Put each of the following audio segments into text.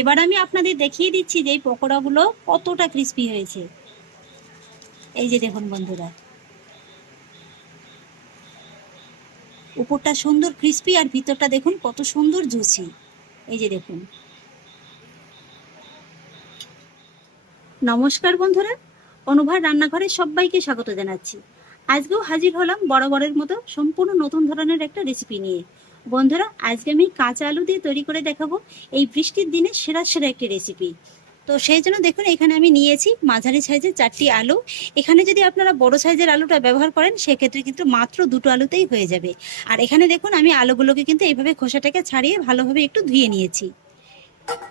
এবার আমি আপনাদের দেখিয়ে দিচ্ছি যে এই পকোড়াগুলো কতটা ক্রিস্পি হয়েছে। এই যে দেখুন বন্ধুরা। উপরটা সুন্দর ক্রিস্পি আর ভিতরটা দেখুন কত সুন্দর জুসি এই যে দেখুন। নমস্কার বন্ধুরা, অনুভার রান্নাঘরে সবাইকে স্বাগত জানাচ্ছি। আজকেও হাজির হলাম বরাবরের মতো সম্পূর্ণ নতুন ধরনের একটা রেসিপি নিয়ে। বন্ধুরা, আজকে আমি কাঁচা আলু দিয়ে তৈরি করে দেখাবো এই বৃষ্টির দিনে সেরা সেরা একটি রেসিপি তো সেই জন্য দেখুন, এখানে আমি নিয়েছি মাঝারি সাইজের চারটি আলু। এখানে যদি আপনারা বড় সাইজের আলুটা ব্যবহার করেন, সেক্ষেত্রে কিন্তু মাত্র দুটো আলুতেই হয়ে যাবে। আর এখানে দেখুন, আমি আলুগুলোকে কিন্তু এইভাবে খোসাটাকে ছাড়িয়ে ভালোভাবে একটু ধুয়ে নিয়েছি।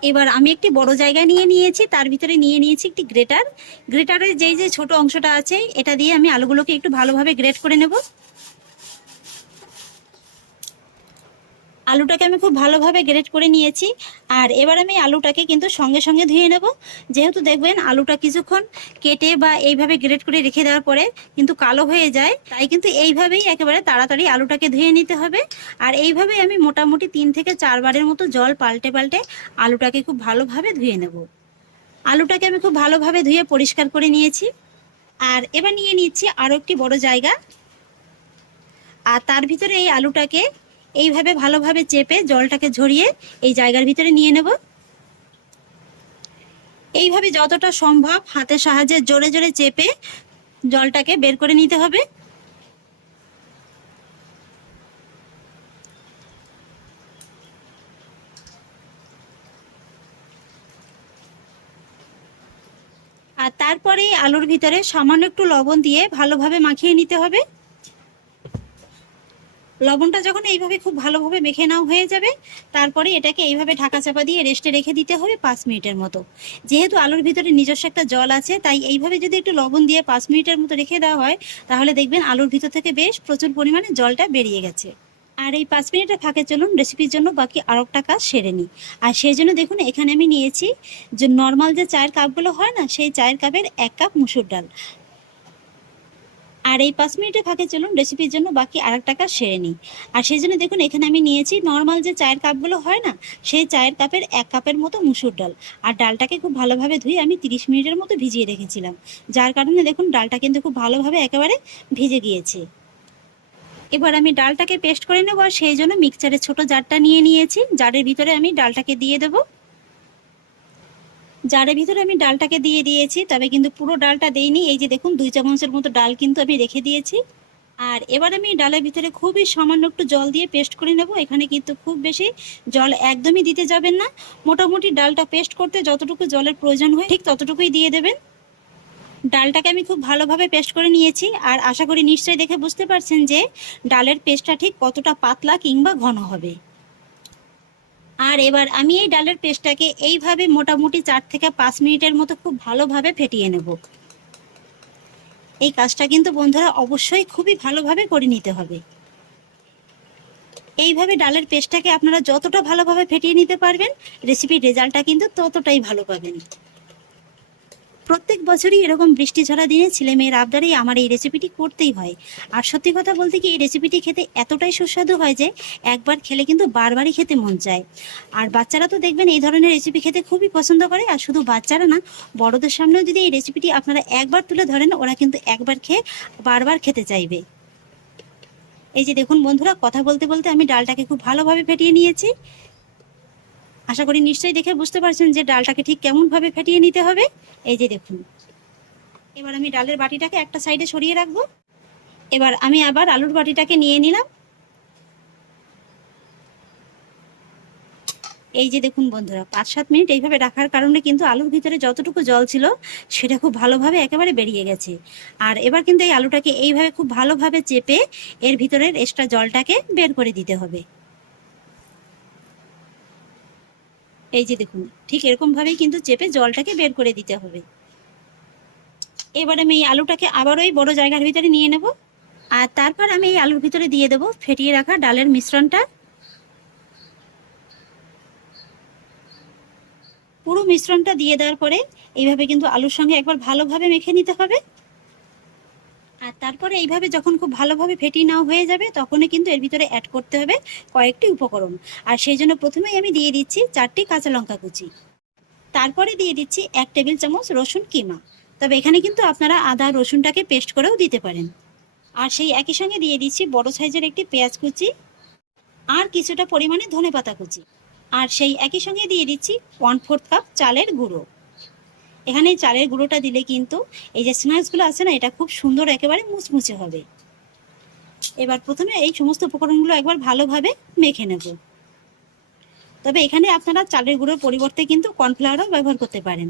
এবার আমি একটি বড় জায়গা নিয়ে নিয়েছি, তার ভিতরে নিয়ে নিয়েছি একটি গ্রেটার। গ্রেটারের যেই যে ছোট অংশটা আছে, এটা দিয়ে আমি আলুগুলোকে একটু ভালোভাবে গ্রেট করে নেব। আলুটাকে আমি খুব ভালোভাবে গ্রেট করে নিয়েছি। আর এবার আমি আলুটাকে কিন্তু সঙ্গে সঙ্গে ধুয়ে নেব। যেহেতু দেখবেন আলুটা কিছুক্ষণ কেটে বা এইভাবে গ্রেট করে রেখে দেওয়ার পরে কিন্তু কালো হয়ে যায়, তাই কিন্তু এইভাবেই একেবারে তাড়াতাড়ি আলুটাকে ধুয়ে নিতে হবে। আর এইভাবে আমি মোটামুটি তিন থেকে চারবারের মতো জল পাল্টে পাল্টে আলুটাকে খুব ভালোভাবে ধুয়ে নেব। আলুটাকে আমি খুব ভালোভাবে ধুয়ে পরিষ্কার করে নিয়েছি। আর এবার নিয়ে নিচ্ছি আরও একটি বড় জায়গা। আর তার ভিতরে এই আলুটাকে এইভাবে ভালোভাবে চেপে জলটাকে ঝরিয়ে এই জায়গার ভিতরে নিয়ে নেব। এইভাবে যতটা সম্ভব হাতের সাহায্যে জোরে জোরে চেপে জলটাকে বের করে নিতে হবে। আর তারপরে আলুর ভিতরে সামান্য একটু লবণ দিয়ে ভালোভাবে মাখিয়ে নিতে হবে। লবণটা যখন এইভাবে খুব ভালোভাবে মেখে নাও হয়ে যাবে, তারপরে এটাকে এইভাবে ঢাকা চাপা দিয়ে রেস্টে রেখে দিতে হবে পাঁচ মিনিটের মতো। যেহেতু আলুর ভিতরে নিজস্ব একটা জল আছে, তাই এইভাবে যদি একটু লবণ দিয়ে পাঁচ মিনিটের মতো রেখে দেওয়া হয়, তাহলে দেখবেন আলুর ভিতর থেকে বেশ প্রচুর পরিমাণে জলটা বেরিয়ে গেছে। আর এই পাঁচ মিনিটের ফাঁকে চলুন রেসিপির জন্য বাকি আর একটা কাজ সেরে নিই। আর সেই জন্য দেখুন, এখানে আমি নিয়েছি যে নর্মাল যে চায়ের কাপগুলো হয় না, সেই চায়ের কাপের এক কাপ মুসুর ডাল। আর এই পাঁচ মিনিটের ফাঁকে চলুন রেসিপির জন্য বাকি আর একটা সেরে নিই। আর সেই জন্য দেখুন, এখানে আমি নিয়েছি নর্মাল যে চায়ের কাপগুলো হয় না, সেই চায়ের কাপের এক কাপের মতো মুসুর ডাল। আর ডালটাকে খুব ভালোভাবে ধুয়ে আমি তিরিশ মিনিটের মতো ভিজিয়ে রেখেছিলাম। যার কারণে দেখুন, ডালটা কিন্তু খুব ভালোভাবে একেবারে ভিজে গিয়েছে। এবার আমি ডালটাকে পেস্ট করে নেব, আর সেই জন্য মিক্সচারের ছোট জারটা নিয়ে নিয়েছি। জারের ভিতরে আমি ডালটাকে দিয়ে দেবো। জারের ভিতরে আমি ডালটাকে দিয়ে দিয়েছি, তবে কিন্তু পুরো ডালটা দেইনি। এই যে দেখুন, দুই চামচের মতো ডাল কিন্তু আমি রেখে দিয়েছি। আর এবার আমি ডালের ভিতরে খুবই সামান্য একটু জল দিয়ে পেস্ট করে নেব। এখানে কিন্তু খুব বেশি জল একদমই দিতে যাবেন না। মোটামুটি ডালটা পেস্ট করতে যতটুকু জলের প্রয়োজন হয়, ঠিক ততটুকুই দিয়ে দেবেন। ডালটাকে আমি খুব ভালোভাবে পেস্ট করে নিয়েছি। আর আশা করি নিশ্চয়ই দেখে বুঝতে পারছেন যে ডালের পেস্টটা ঠিক কতটা পাতলা কিংবা ঘন হবে। আর এবার আমি এই ডালের পেস্টটাকে এইভাবে মোটামুটি চার থেকে পাঁচ মিনিটের মতো খুব ভালোভাবে ফেটিয়ে নেব। এই কাজটা কিন্তু বন্ধুরা অবশ্যই খুবই ভালোভাবে করে নিতে হবে। এইভাবে ডালের পেস্টটাকে আপনারা যতটা ভালোভাবে ফেটিয়ে নিতে পারবেন রেসিপির রেজাল্টটা কিন্তু ততটাই ভালো পাবেন। প্রত্যেক বছরই এরকম বৃষ্টি ঝরা দিনে ছেলে মেয়ের আবদারেই আমার এই রেসিপিটি করতেই হয়। আর সত্যি কথা বলতে কি, এই রেসিপিটি খেতে এতটাই সুস্বাদু হয় যে, একবার খেলে কিন্তু বারবারই খেতে মন চায়। আর বাচ্চারা তো দেখবেন এই ধরনের রেসিপি খেতে খুবই পছন্দ করে, আর শুধু বাচ্চারা না, বড়দের সামনেও যদি এই রেসিপিটি আপনারা একবার তুলে ধরেন, ওরা কিন্তু একবার খেয়ে বারবার খেতে চাইবে। এই যে দেখুন বন্ধুরা, কথা বলতে বলতে আমি ডালটাকে খুব ভালোভাবে ফেটিয়ে নিয়েছি। আশা করি নিশ্চয়ই দেখে বুঝতে পারছেন যে ডালটাকে ঠিক কেমনভাবে ফেটিয়ে নিতে হবে। এই যে দেখুন। এবার আমি ডালের বাটিটাকে একটা সাইডে সরিয়ে রাখব। এবার আমি আবার আলুর বাটিটাকে নিয়ে নিলাম। এই যে দেখুন বন্ধুরা পাঁচ সাত মিনিট এইভাবে রাখার কারণে কিন্তু আলুর ভিতরে যতটুকু জল ছিল, সেটা খুব ভালোভাবে একেবারে বেরিয়ে গেছে। আর এবার কিন্তু এই আলুটাকে এইভাবে খুব ভালোভাবে চেপে এর ভিতরের এক্সট্রা জলটাকে বের করে দিতে হবে। এই যে দেখুন, ঠিক এরকম ভাবেই কিন্তু চেপে জলটাকে বের করে দিতে হবে। এবার আমি এই আলুটাকে আবার ওই বড় জায়গার ভিতরে নিয়ে নেব। আর তারপর আমি এই আলুর ভিতরে দিয়ে দেব ফেটিয়ে রাখা ডালের মিশ্রণটা। পুরো মিশ্রণটা দিয়ে দেওয়ার পরে এইভাবে কিন্তু আলুর সঙ্গে একবার ভালোভাবে মেখে নিতে হবে। আর তারপরে এইভাবে যখন খুব ভালোভাবে ফেটিয়ে নেওয়া হয়ে যাবে, তখনই কিন্তু এর ভিতরে অ্যাড করতে হবে কয়েকটি উপকরণ। আর সেই জন্য প্রথমেই আমি দিয়ে দিচ্ছি চারটি কাঁচা লঙ্কা কুচি। তারপরে দিয়ে দিচ্ছি এক টেবিল চামচ রসুন কিমা। তবে এখানে কিন্তু আপনারা আদা, রসুনটাকে পেস্ট করেও দিতে পারেন। আর সেই একই সঙ্গে দিয়ে দিচ্ছি বড় সাইজের একটি পেঁয়াজ কুচি আর কিছুটা পরিমাণে ধনে পাতা কুচি। আর সেই একই সঙ্গে দিয়ে দিচ্ছি ওয়ান ফোর্থ কাপ চালের গুঁড়ো। এখানে চালের গুঁড়োটা দিলে কিন্তু এই যে স্ন্যাক্সগুলো আছে না, এটা খুব সুন্দর একেবারে মুচমুচে হবে। এবার প্রথমে এই সমস্ত উপকরণগুলো একবার ভালোভাবে মেখে নেব। তবে এখানে আপনারা চালের গুঁড়োর পরিবর্তে কিন্তু কর্নফ্লাওয়ারও ব্যবহার করতে পারেন।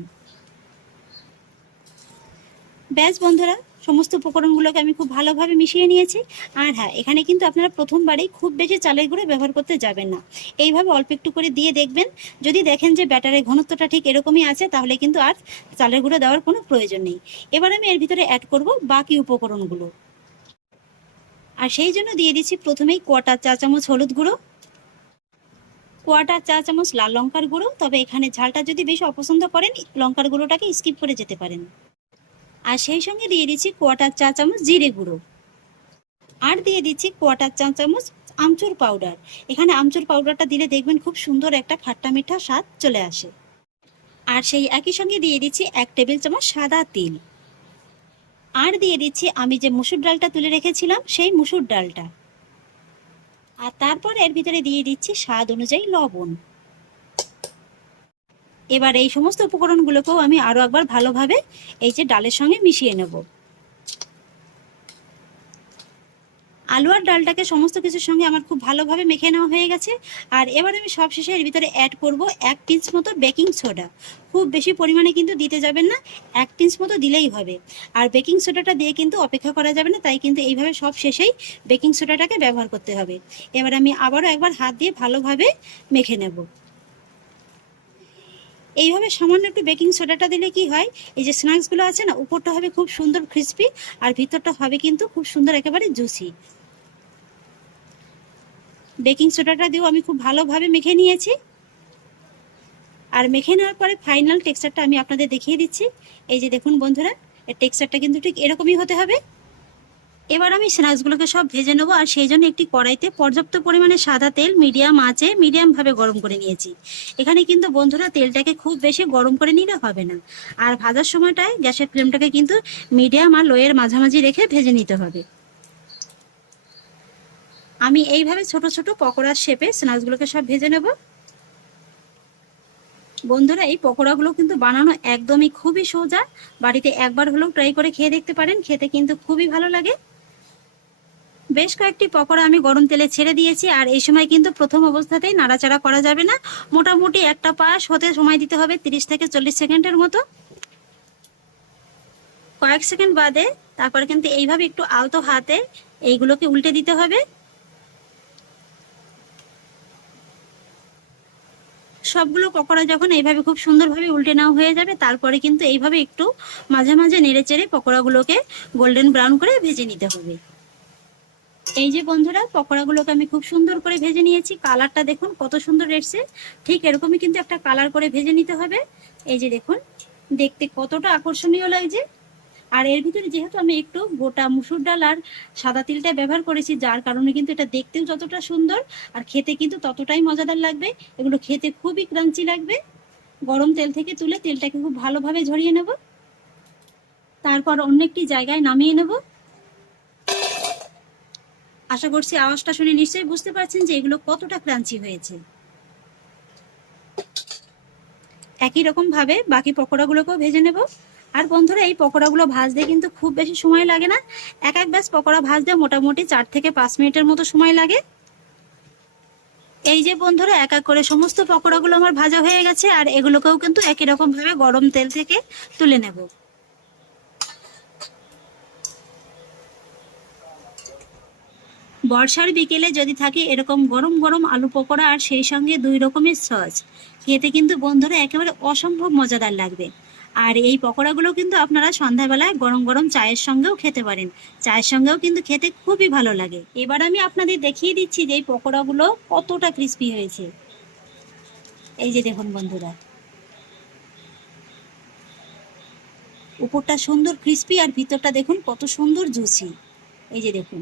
ব্যাস বন্ধুরা সমস্ত উপকরণগুলোকে আমি খুব ভালোভাবে মিশিয়ে নিয়েছি। আর হ্যাঁ এখানে কিন্তু আপনারা প্রথমবারেই খুব বেশি চালের গুঁড়ো ব্যবহার করতে যাবেন না। এইভাবে অল্প একটু করে দিয়ে দেখবেন। যদি দেখেন যে ব্যাটারের ঘনত্বটা ঠিক এরকমই আছে, তাহলে কিন্তু আর চালের গুঁড়ো দেওয়ার কোনো প্রয়োজন নেই। এবার আমি এর ভিতরে অ্যাড করব বাকি উপকরণগুলো। আর সেই জন্য দিয়ে দিচ্ছি প্রথমেই কোয়াটার চা চামচ হলুদ গুঁড়ো, কোয়াটার চা চামচ লাল লঙ্কার গুঁড়ো। তবে এখানে ঝালটা যদি বেশি অপছন্দ করেন, লঙ্কার গুঁড়োটাকে স্কিপ করে যেতে পারেন। আর সেই সঙ্গে দিয়ে দিচ্ছি কোয়াটার চা চামচ জিরে গুঁড়ো। আর দিয়ে দিচ্ছি কোয়াটার চা চামচ আমচুর পাউডার। এখানে আমচুর পাউডারটা দিলে দেখবেন খুব সুন্দর একটা খাট্টা মিঠা স্বাদ চলে আসে। আর সেই একই সঙ্গে দিয়ে দিচ্ছি এক টেবিল চামচ সাদা তিল। আর দিয়ে দিচ্ছি আমি যে মুসুর ডালটা তুলে রেখেছিলাম সেই মুসুর ডালটা। আর তারপর এর ভিতরে দিয়ে দিচ্ছি স্বাদ অনুযায়ী লবণ। এবার এই সমস্ত উপকরণগুলোকেও আমি আরও একবার ভালোভাবে এই যে ডালের সঙ্গে মিশিয়ে নেব। আলু আর ডালটাকে সমস্ত কিছুর সঙ্গে আমার খুব ভালোভাবে মেখে নেওয়া হয়ে গেছে। আর এবার আমি সব শেষে এর ভিতরে অ্যাড করব এক পিঞ্চ মতো বেকিং সোডা খুব বেশি পরিমাণে কিন্তু দিতে যাবেন না, এক পিঞ্চ মতো দিলেই হবে। আর বেকিং সোডাটা দিয়ে কিন্তু অপেক্ষা করা যাবে না, তাই কিন্তু এইভাবে সব শেষেই বেকিং সোডাটাকে ব্যবহার করতে হবে। এবার আমি আবারও একবার হাত দিয়ে ভালোভাবে মেখে নেব। এইভাবে সামান্য একটু বেকিং সোডাটা দিলে কি হয়? এই যে স্ন্যাক্সগুলো আছে না, উপরটা হবে খুব সুন্দর ক্রিস্পি আর ভিতরটা হবে কিন্তু খুব সুন্দর একেবারে জুসি বেকিং সোডাটা দিয়েও আমি খুব ভালোভাবে মেখে নিয়েছি। আর মেখে নেওয়ার পরে ফাইনাল টেক্সচারটা আমি আপনাদের দেখিয়ে দিচ্ছি। এই যে দেখুন বন্ধুরা, এর টেক্সচারটা কিন্তু ঠিক এরকমই হতে হবে। এবার আমি স্ন্যাক্সগুলোকে সব ভেজে নেব, আর সেই জন্য একটি কড়াইতে পর্যাপ্ত পরিমাণে সাদা তেল, মিডিয়াম আঁচে মিডিয়ামভাবে গরম করে নিয়েছি। এখানে কিন্তু বন্ধুরা তেলটাকে খুব বেশি গরম করে নিলে হবে না। আর ভাজার সময়টায় গ্যাসের ফ্লেমটাকে কিন্তু মিডিয়াম আর লোয়ের মাঝামাঝি রেখে ভেজে নিতে হবে। আমি এইভাবে ছোট ছোট পকোড়ার শেপে স্ন্যাক্সগুলোকে সব ভেজে নেব। বন্ধুরা, এই পকোড়াগুলো কিন্তু বানানো একদমই খুবই সোজা। বাড়িতে একবার হলেও ট্রাই করে খেয়ে দেখতে পারেন, খেতে কিন্তু খুবই ভালো লাগে। বেশ কয়েকটি পকোড়া আমি গরম তেলে ছেড়ে দিয়েছি, আর এই সময় কিন্তু প্রথম অবস্থাতেই নাড়াচাড়া করা যাবে না। মোটামুটি একটা পাশ হতে সময় দিতে হবে তিরিশ থেকে চল্লিশ সেকেন্ডের মতো। কয়েক সেকেন্ড বাদে তারপর কিন্তু এইভাবে একটু আলতো হাতে এইগুলোকে উল্টে দিতে হবে। সবগুলো পকোড়া যখন এইভাবে খুব সুন্দরভাবে উল্টে নেওয়া হয়ে যাবে, তারপরে কিন্তু এইভাবে একটু মাঝে মাঝে নেড়ে চেড়ে পকোড়াগুলোকে গোল্ডেন ব্রাউন করে ভেজে নিতে হবে। এই যে বন্ধুরা, পকোড়াগুলোকে আমি খুব সুন্দর করে ভেজে নিয়েছি। কালারটা দেখুন, কত সুন্দর এসছে। ঠিক এরকমই কিন্তু একটা কালার করে ভেজে নিতে হবে। এই যে দেখুন, দেখতে কতটা আকর্ষণীয় লাগছে। আর এর ভিতরে যেহেতু আমি একটু গোটা মুসুর ডাল আর সাদা তিলটা ব্যবহার করেছি, যার কারণে কিন্তু এটা দেখতেও যতটা সুন্দর আর খেতে কিন্তু ততটাই মজাদার লাগবে। এগুলো খেতে খুবই ক্রাঞ্চি লাগবে। গরম তেল থেকে তুলে তেলটাকে খুব ভালোভাবে ঝরিয়ে নেব। তারপর অন্য একটি জায়গায় নামিয়ে নেব। আশা করছি আওয়াজটা শুনে নিশ্চয়ই বুঝতে পারছেন যে এগুলো কতটা ক্রাঞ্চি হয়েছে। একই রকম ভাবে বাকি পকোড়াগুলোকেও ভেজে নেব। আর বন্ধুরা, এই পকোড়াগুলো ভাজতে কিন্তু খুব বেশি সময় লাগে না। এক এক ব্যাস পকোড়া ভাজতে মোটামুটি চার থেকে পাঁচ মিনিটের মতো সময় লাগে। এই যে বন্ধুরা, এক এক করে সমস্ত পকোড়াগুলো আমার ভাজা হয়ে গেছে, আর এগুলোকেও কিন্তু একই রকম ভাবে গরম তেল থেকে তুলে নেব। বর্ষার বিকেলে যদি থাকে এরকম গরম গরম আলু পকোড়া আর সেই সঙ্গে দুই রকমের সস। খেতে কিন্তু বন্ধুরা একেবারে অসম্ভব মজাদার লাগবে। আর এই পকোড়াগুলো কিন্তু আপনারা সন্ধ্যাবেলায় গরম গরম চায়ের সঙ্গেও খেতে পারেন। চায়ের সঙ্গেও কিন্তু খেতে খুবই ভালো লাগে। এবার আমি আপনাদের দেখিয়ে দিচ্ছি যে এই পকোড়াগুলো কতটা ক্রিস্পি হয়েছে। এই যে দেখুন বন্ধুরা। উপরটা সুন্দর ক্রিস্পি আর ভিতরটা দেখুন কত সুন্দর জুসি এই যে দেখুন।